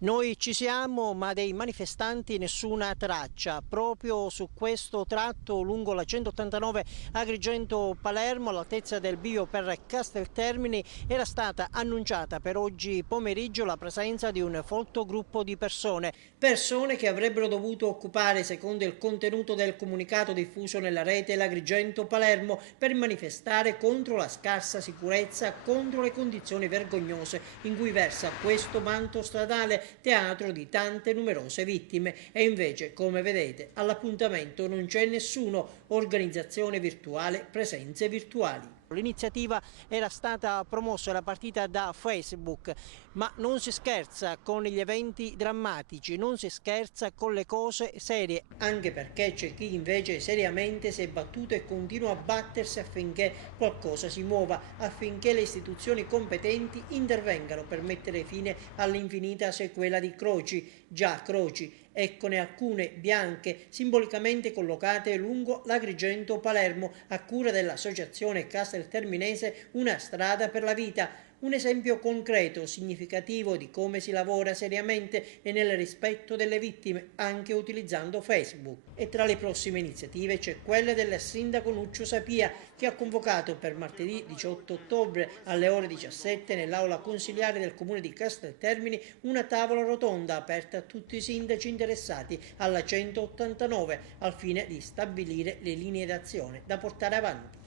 Noi ci siamo, ma dei manifestanti nessuna traccia. Proprio su questo tratto lungo la 189 Agrigento-Palermo, all'altezza del bivio per Casteltermini, era stata annunciata per oggi pomeriggio la presenza di un folto gruppo di persone che avrebbero dovuto occupare, secondo il contenuto del comunicato diffuso nella rete, l'Agrigento-Palermo per manifestare contro la scarsa sicurezza, contro le condizioni vergognose in cui versa questo manto stradale, teatro di tante numerose vittime. E invece, come vedete, all'appuntamento non c'è nessuno, organizzazione virtuale, presenze virtuali. L'iniziativa era stata promossa, era partita da Facebook, ma non si scherza con gli eventi drammatici, non si scherza con le cose serie, anche perché c'è chi invece seriamente si è battuto e continua a battersi affinché qualcosa si muova, affinché le istituzioni competenti intervengano per mettere fine all'infinita sequela di croci, già croci. Eccone alcune bianche simbolicamente collocate lungo l'Agrigento-Palermo a cura dell'associazione Castelterminese Una strada per la vita. Un esempio concreto, significativo di come si lavora seriamente e nel rispetto delle vittime, anche utilizzando Facebook. E tra le prossime iniziative c'è quella del sindaco Nuccio Sapia, che ha convocato per martedì 18 ottobre alle ore 17 nell'aula consiliare del comune di Casteltermini una tavola rotonda aperta a tutti i sindaci interessati alla 189 al fine di stabilire le linee d'azione da portare avanti.